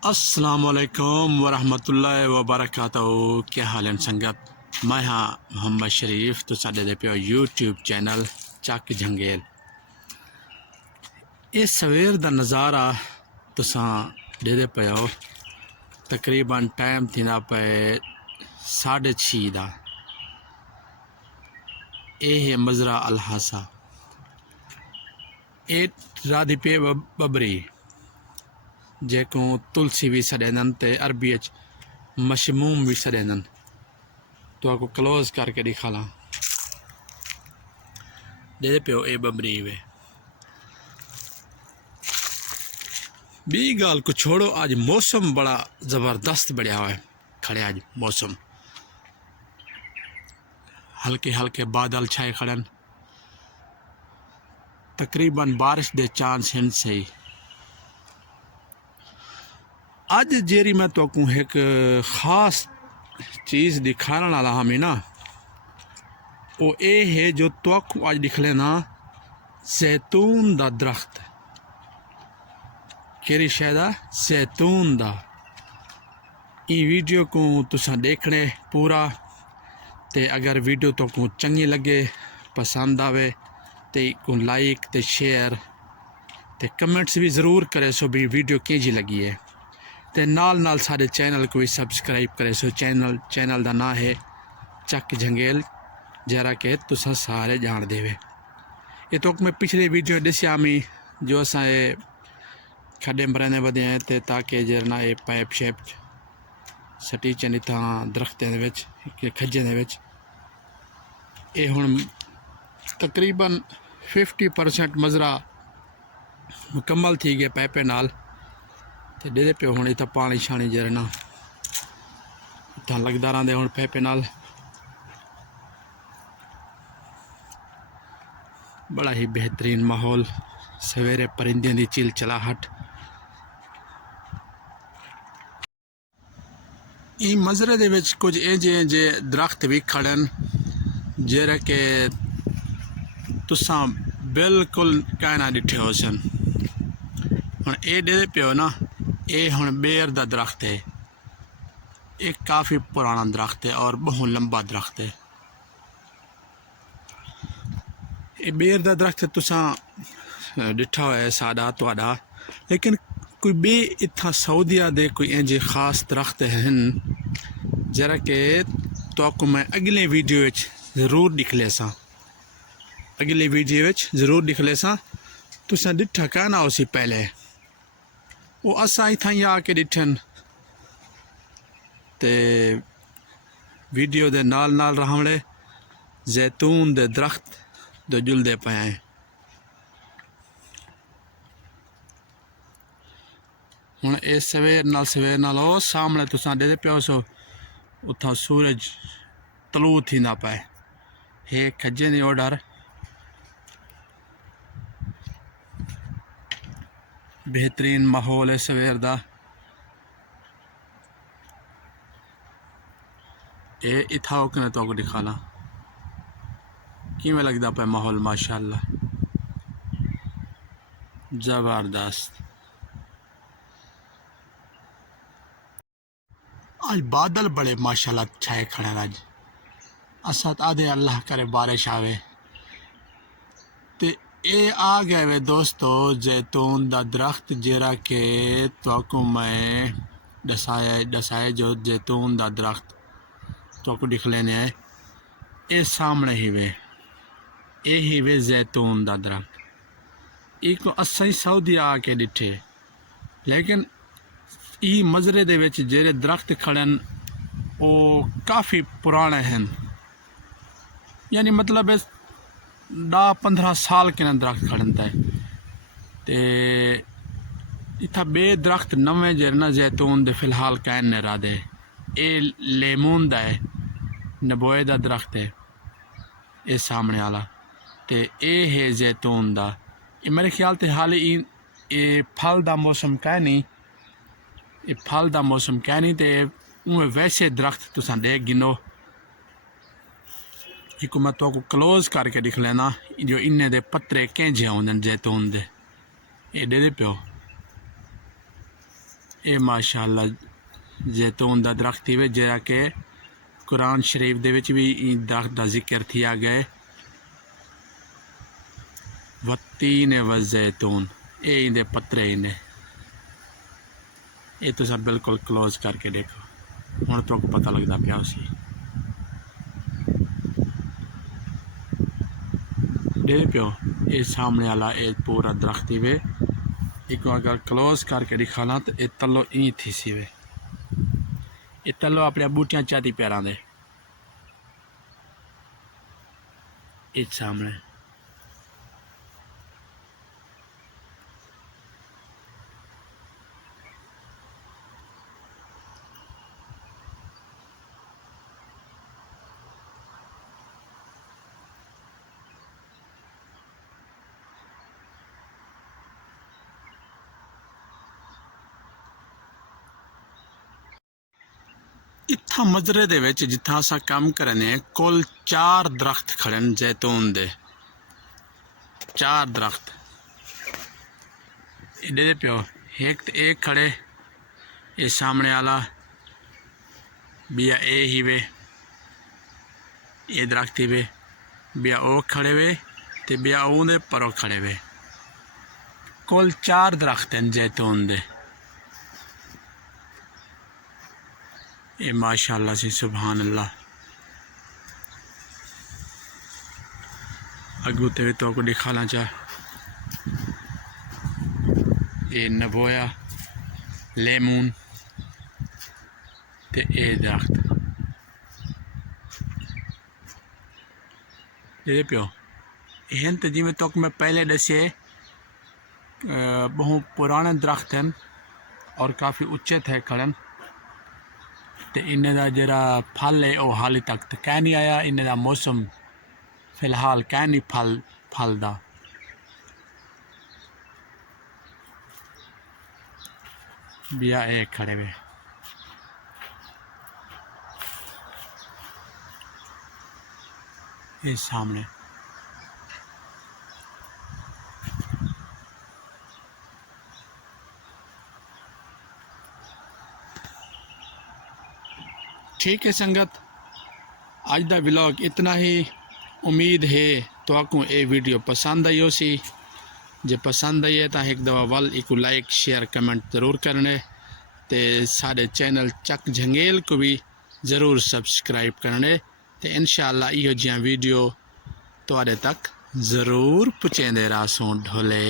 अस्सलामुअलैकुम वरहमतुल्लाहि वबरकातुहू। क्या हाल है संगत? मैं हाँ मोहम्मद शरीफ तो साडे दे पियो यूट्यूब चैनल चक झंगेल। ये सवेर दा नज़ारा तुसां दे पियो। तकरीबन टाइम थींदा पे 6:30 दा। ये है मज़रा अलहासा। ये राधी पे बबरी जेको तुलसी भी सड़ेंदन ते अरबी मशमूम भी सड़ेंदन। तो आपको क्लोज करके दिखाला दे पियो ए बबरी वे। बी गाल को छोड़ो, आज मौसम बड़ा ज़बरदस्त बढ़िया हुआ है। खड़े आज मौसम हल्के हल्के बादल छाए खड़न, तकरीबन बारिश दे चांस हैं सही। आज जेरी मैं तो एक ख़ास चीज़ दिखाने वाला हमें ना, वो ये है जो तो आज दिख लेना जैतून दा दरख्त। केरी शायदा जैतून दा। ये वीडियो को तुसा देखने पूरा ते अगर वीडियो तो को चंगी लगे पसंद आवे ते को लाइक ते शेयर ते कमेंट्स भी ज़रूर करे सो भी वीडियो कैसी लगी है। ते नाल नाल सारे चैनल को भी सब्सक्राइब करे सो। चैनल दा नाम है चक झंगेल, जरा के तुसा सारे जान देवे। ये तो मैं पिछले वीडियो दसिया में जो असा खड्डे मरने वधे हैं ते ताकि जरना ये पाइप शेप सटी चनी था दरख्तें दे विच खज्जे दे विच। ये हुण तकरीबन 50% मज़रा मुकम्मल थी गया पाइपे नाल ते दे पे हुण इतना पानी शानी जरना इतना लगदा रहिंदे हुण पाइपे नाल। बड़ा ही बेहतरीन माहौल, सवेरे परिंदे दी चिलचलाहट। ई मज़रे दे विच कुछ इंजे दरख्त भी खड़न जेरे के तुसां बिल्कुल कहना डिठे हो सन। हुण ये दे पियो ना, ये हुण बेर दा दरख्त है। ये काफ़ी पुराना दरख्त है और बहुत लंबा दरख्त है। ये बेर दा दरख्त तुसां डिठा हुआ है सादा तुहाडा, लेकिन कोई बे इतना सऊदिया दे कोई इंजे खास दरख्त हैं जरा के तो मैं अगले वीडियो ज़रूर दिखले सा। अगले वीडियो ज़रूर दिखले सा। तुसा डिठा कहना उसी पहले वो असा इतना ही आके डिठन ते वीडियो दे नाल नाल रहमड़े जैतून दे दरख्त दो जुलदे पे हैं। हुण ये सवेर नाल ओ सामने तुसा दे पियो सो उथा सूरज तलू थींदा पे हे खज्जे दी ओडर। बेहतरीन माहौल है सवेर दा। ये इथा ओकने तो दिखाना किवें लगदा पे माहौल। माशाअल्लाह ज़बरदस्त। आज बादल बड़े माशाल्लाह छाए खड़े हैं। आज असा आधे अल्लाह करे बारिश आवे ते ये आ गए वे दोस्तों जैतून दा दरख्त जेरा के तो मैं दसाए जो जैतून दा दरख्त तो दिख लेने है। ये सामने ही वे यही वे जैतून दा दरख्त। एक असी सऊदी आके डिठे, लेकिन ई मज़रे दे विच जेरे दरख्त खड़न वो काफ़ी पुराने हैं। यानी मतलब 10-15 साल के दरख्त खड़न थे ते इतना बे दरख्त नवे जरना जैतून दे फिलहाल कैन ने राधे। ये लेमून दा है, नबोए दा दरख्त है ये सामने वाला ते ये है जैतून दा। ये मेरे ख्याल ते हाल ये फल दा मौसम कै नहीं, ये फल दा मौसम कै नहीं ते वैसे दरख्त तुसा देख गिनो। एक मैं तो क्लोज करके दिख लेना जो इन्ने दे पत्रे कैंजे आउंदे जैतून दे। ये दे पियो ये माशाअल्लाह जैतून दा दरख्त ही वे जरा के कुरान शरीफ दे विच भी दरख्त दा जिक्र थिया गए वत्तीन व जैतून ये इंदे पत्रे इन्हें ये तो सब बिल्कुल क्लोज करके देखो हुण तो पता लगता पिया उसी दे पियो ये सामने वाला ये पूरा दरख्त ही वे एक अगर क्लोज करके दिखाना तो ये तलो ई थी सी वे ये तलो अपने बूटियां चाती पैरां दे ये सामने इत्था मजरे दे विच जित्था असां काम करने कुल 4 दरख्त खड़े न जैतून दे 4 दरख्त इधर पियो एक तो एक खड़े ये सामने वाला बिया ए ही वे ये दरख्त ही वे बिया ओ खड़े वे ते बिया ओंदे परो खड़े वे कुल 4 दरख्त हैं जैतून दे ये माशाअल्लाह से सुभान अल्लाह अगू ते तो को दिखाना चाह ये नबोया लेमून ते ये दरख्त ये पियो हैं तो जिमें तो मैं पहले दसे बहुत पुराने दरख्त हैं और काफ़ी उच्चे थे खड़न तो इन्हें दा जरा फल है वो हाली तक तो कह नहीं आया इन्हें दा मौसम फिलहाल कह नहीं फल दा बिया एक खड़े वे ये सामने ठीक है संगत आज दा व्लॉग इतना ही उम्मीद है तो आपको ये वीडियो पसंद आई हो सी जे पसंद आई है तो एक दफ़ा वल एक लाइक शेयर कमेंट ज़रूर करने ते सारे चैनल चक झंगेल को भी ज़रूर सब्सक्राइब करने ते इंशाअल्लाह इहो जियां वीडियो तुहाडे तक ज़रूर पहुँचाते रहसूं ढोले।